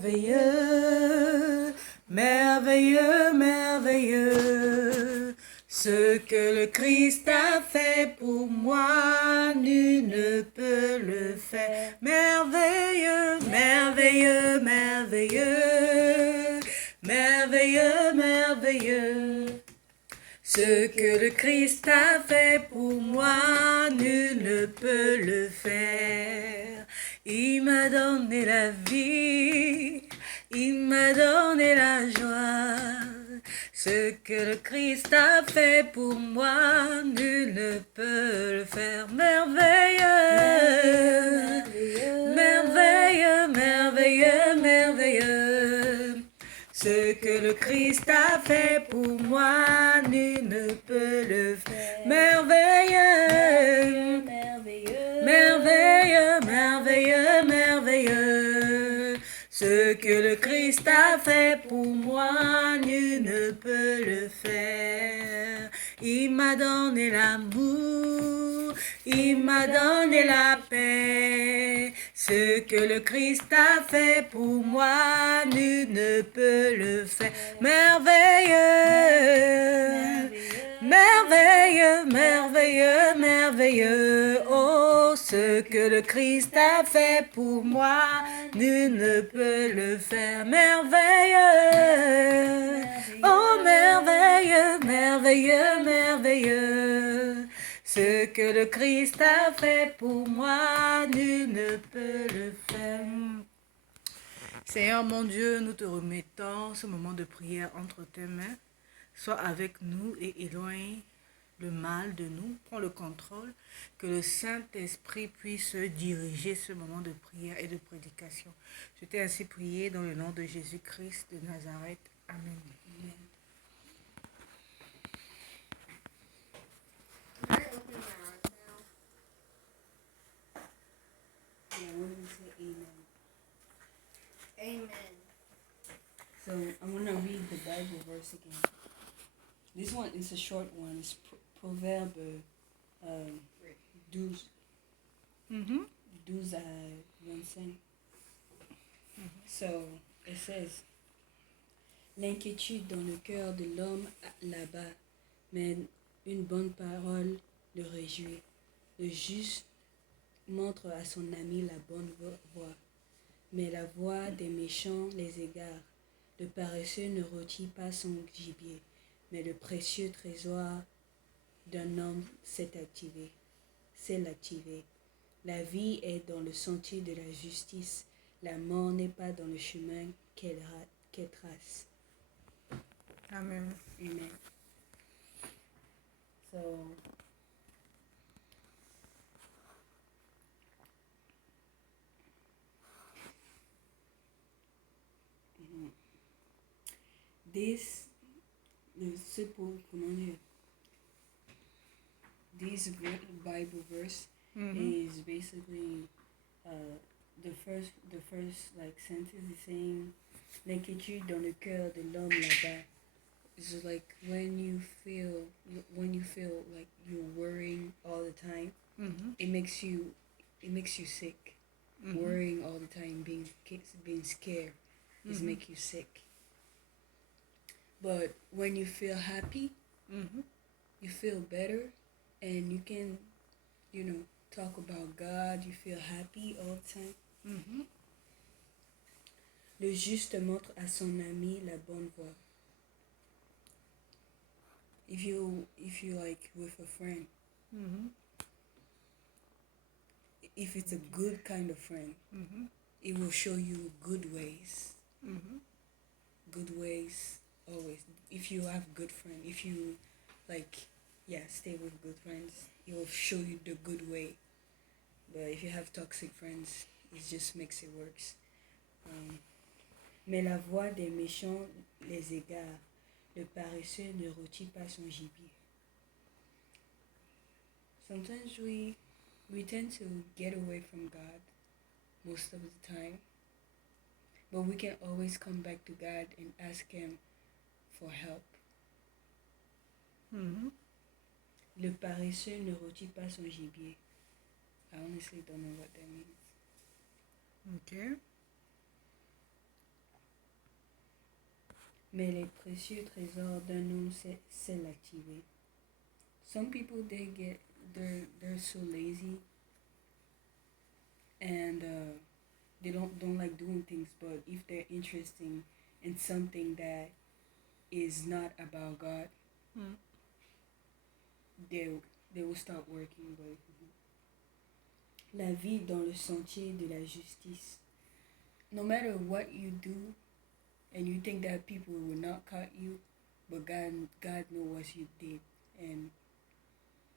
merveilleux, merveilleux, merveilleux. Ce que le Christ a fait pour moi, nul ne peut le faire. Merveilleux, merveilleux, merveilleux, merveilleux, merveilleux. Ce que le Christ a fait pour moi, nul ne peut le faire. Il m'a donné la vie, il m'a donné la joie. Ce que le Christ a fait pour moi, nul ne peut le faire. Merveilleux, merveilleux, merveilleux, merveilleux. Ce que le Christ a fait pour moi, nul ne peut le faire. Merveilleux, merveilleux, merveilleux, merveilleux. Ce que le Christ a fait pour moi, nul ne peut le faire. Il m'a donné l'amour, il m'a donné la paix. Ce que le Christ a fait pour moi, nul ne peut le faire. Merveilleux, merveilleux, merveilleux, merveilleux. Oh, ce que le Christ a fait pour moi, nul ne peut le faire. Merveilleux, oh merveilleux, merveilleux, merveilleux. Ce que le Christ a fait pour moi, nul ne peut le faire. Seigneur mon Dieu, nous te remettons ce moment de prière entre tes mains. Sois avec nous et éloigne le mal de nous. Prends le contrôle. Que le Saint-Esprit puisse diriger ce moment de prière et de prédication. Je t'ai ainsi prié dans le nom de Jésus-Christ de Nazareth. Amen. Amen. Amen. So I'm going to read the Bible verse again. This one is a short one. It's Proverbe 12. 12 à 25. So it says, l'inquiétude dans le cœur de l'homme là-bas, mais une bonne parole le réjouit. Le juste montre à son ami la bonne voie, mais la voie des méchants les égare. Le paresseux ne rôtit pas son gibier, mais le précieux trésor d'un homme s'est l'activer. La vie est dans le sentier de la justice, la mort n'est pas dans le chemin qu'elle trace. Amen. Amen. So, this Bible verse is basically the first like sentence is saying l'inquiétude dans le cœur de l'homme là-bas. It's like when you feel like you're worrying all the time, it makes you sick. Worrying all the time, being scared, is make you sick. But when you feel happy, you feel better, and you can, talk about God. You feel happy all the time. Le juste montre à son ami la bonne voie. If you like with a friend, if it's a good kind of friend, it will show you good ways. Good ways always. If you have good friends, if you stay with good friends, it will show you the good way. But if you have toxic friends, it just makes it worse. Mais la voix des méchants les égare. Le paresseux ne rôtit pas son gibier. Sometimes we tend to get away from God most of the time. But we can always come back to God and ask Him for help. Le paresseux ne rôtit pas son gibier. I honestly don't know what that means. Okay. mais les précieux trésors d'un homme c'est l'activer. Some people they're so lazy and they don't like doing things, but if they're interested in something that is not about God, Mm. they they will start working. But la vie dans le sentier de la justice. No matter what you do, and you think that people will not cut you, but God knows what you did, and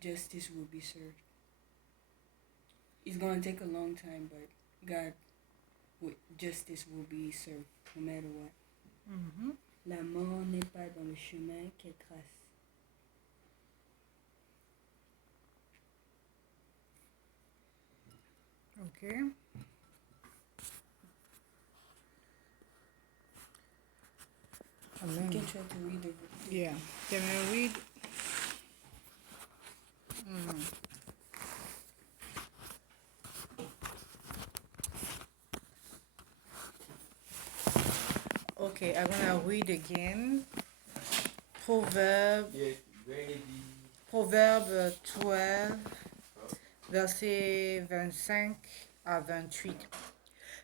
justice will be served. It's gonna take a long time, but justice will be served no matter what. Mhm. La mort n'est pas dans le chemin qu'elle trace. Okay. You Amen. can try to read the Yeah. Can I read? Mm. Okay, I'm gonna read again. Proverbe 12, versets 25 à 28.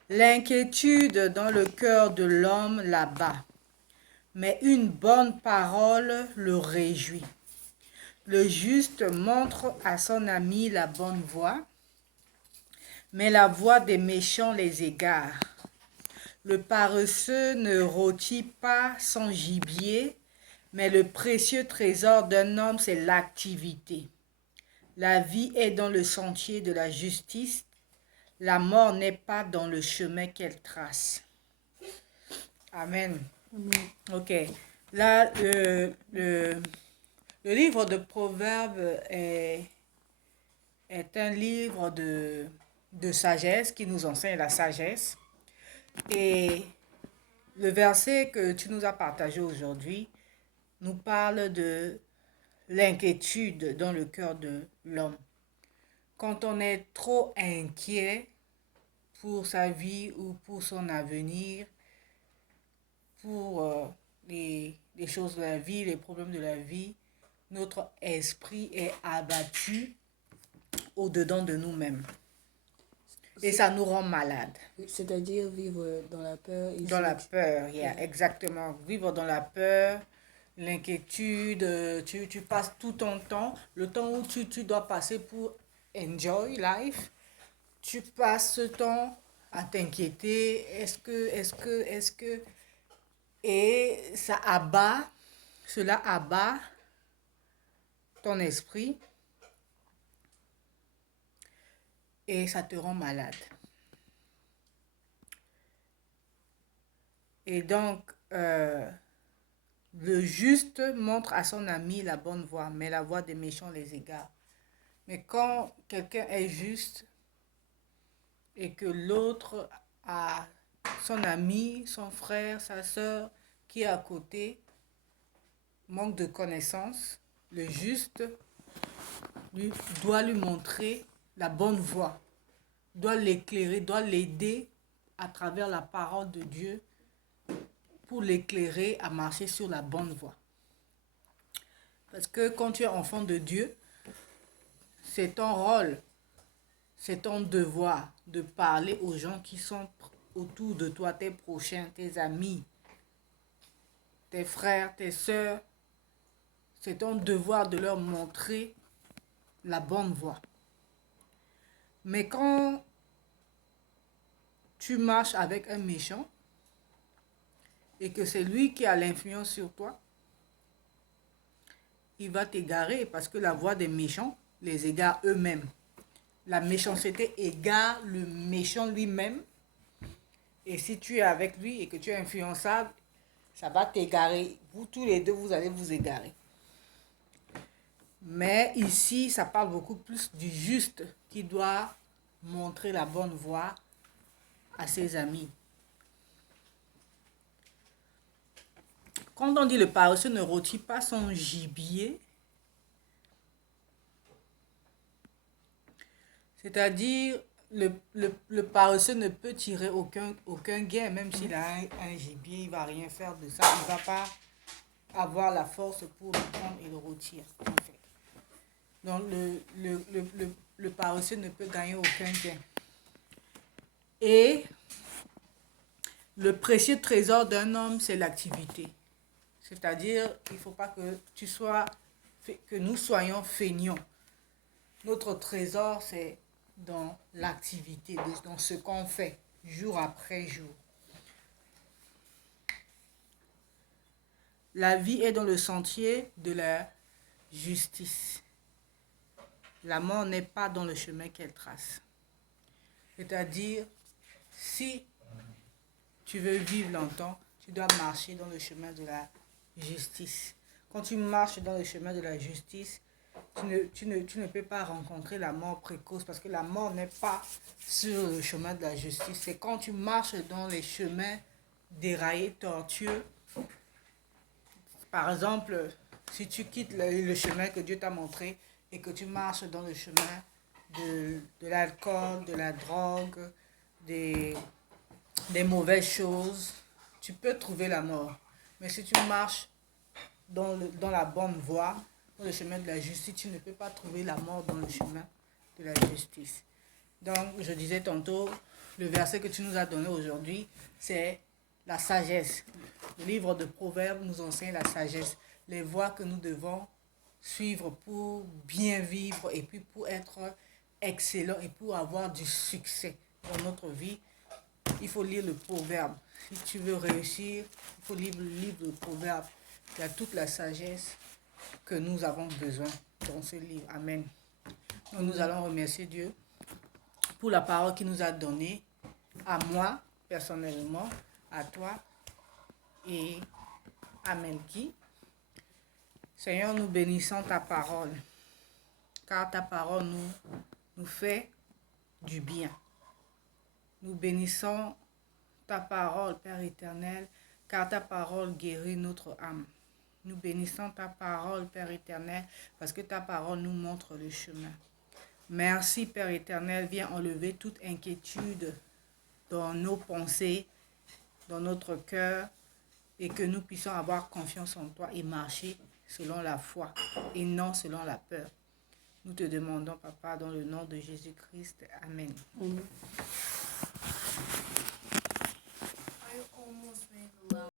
L'inquiétude dans le cœur de l'homme l'abat, mais une bonne parole le réjouit. Le juste montre à son ami la bonne voie, mais la voie des méchants les égare. Le paresseux ne rôtit pas son gibier, mais le précieux trésor d'un homme, c'est l'activité. La vie est dans le sentier de la justice, la mort n'est pas dans le chemin qu'elle trace. Amen. Ok. Là, le livre de Proverbes est un livre de sagesse qui nous enseigne la sagesse. Et le verset que tu nous as partagé aujourd'hui nous parle de l'inquiétude dans le cœur de l'homme. Quand on est trop inquiet pour sa vie ou pour son avenir, pour les choses de la vie, les problèmes de la vie, notre esprit est abattu au-dedans de nous-mêmes. Et ça nous rend malades. C'est-à-dire vivre dans la peur. Dans la peur, yeah, exactement. Vivre dans la peur, l'inquiétude, tu passes tout ton temps, le temps où tu dois passer pour enjoy life, tu passes ce temps à t'inquiéter, est-ce que, et cela abat ton esprit et ça te rend malade. Et donc, le juste montre à son ami la bonne voie, mais la voie des méchants les égare. Mais quand quelqu'un est juste et que l'autre a son ami, son frère, sa soeur qui est à côté, manque de connaissances, le juste doit lui montrer la bonne voie, doit l'éclairer, doit l'aider à travers la parole de Dieu pour l'éclairer à marcher sur la bonne voie. Parce que quand tu es enfant de Dieu, c'est ton rôle, c'est ton devoir de parler aux gens qui sont autour de toi, tes prochains, tes amis, tes frères, tes sœurs. C'est ton devoir de leur montrer la bonne voie. Mais quand tu marches avec un méchant et que c'est lui qui a l'influence sur toi, il va t'égarer parce que la voie des méchants les égare eux-mêmes. La méchanceté égare le méchant lui-même. Et si tu es avec lui et que tu es influençable, ça va t'égarer. Vous tous les deux, vous allez vous égarer. Mais ici, ça parle beaucoup plus du juste qui doit montrer la bonne voie à ses amis. Quand on dit le paresseux ne rôtit pas son gibier, c'est-à-dire le paresseux ne peut tirer aucun gain, même s'il a un gibier, il ne va rien faire de ça. Il ne va pas avoir la force pour le prendre et le rôtir, en fait. Donc, le paresseux ne peut gagner aucun gain. Et le précieux trésor d'un homme, c'est l'activité. C'est-à-dire, il ne faut pas que nous soyons feignants. Notre trésor, c'est dans l'activité, dans ce qu'on fait, jour après jour. La vie est dans le sentier de la justice. La mort n'est pas dans le chemin qu'elle trace. C'est-à-dire, si tu veux vivre longtemps, tu dois marcher dans le chemin de la justice. Quand tu marches dans le chemin de la justice, tu ne peux pas rencontrer la mort précoce parce que la mort n'est pas sur le chemin de la justice. C'est quand tu marches dans les chemins déraillés, tortueux. Par exemple, si tu quittes le chemin que Dieu t'a montré et que tu marches dans le chemin de l'alcool, de la drogue, des mauvaises choses, tu peux trouver la mort. Mais si tu marches dans la bonne voie, dans le chemin de la justice, tu ne peux pas trouver la mort dans le chemin de la justice. Donc, je disais tantôt, le verset que tu nous as donné aujourd'hui, c'est la sagesse. Le livre de Proverbes nous enseigne la sagesse, les voies que nous devons suivre pour bien vivre et puis pour être excellent et pour avoir du succès dans notre vie. Il faut lire le Proverbe. Si tu veux réussir, il faut lire le livre de Proverbes. Il y a toute la sagesse que nous avons besoin dans ce livre. Amen. Donc, nous allons remercier Dieu pour la parole qu'il nous a donnée, à moi personnellement, à toi et à Melki. Seigneur, nous bénissons ta parole, car ta parole nous fait du bien. Nous bénissons ta parole, Père éternel, car ta parole guérit notre âme. Nous bénissons ta parole, Père éternel, parce que ta parole nous montre le chemin. Merci, Père éternel, viens enlever toute inquiétude dans nos pensées, dans notre cœur, et que nous puissions avoir confiance en toi et marcher selon la foi et non selon la peur. Nous te demandons, Papa, dans le nom de Jésus-Christ. Amen.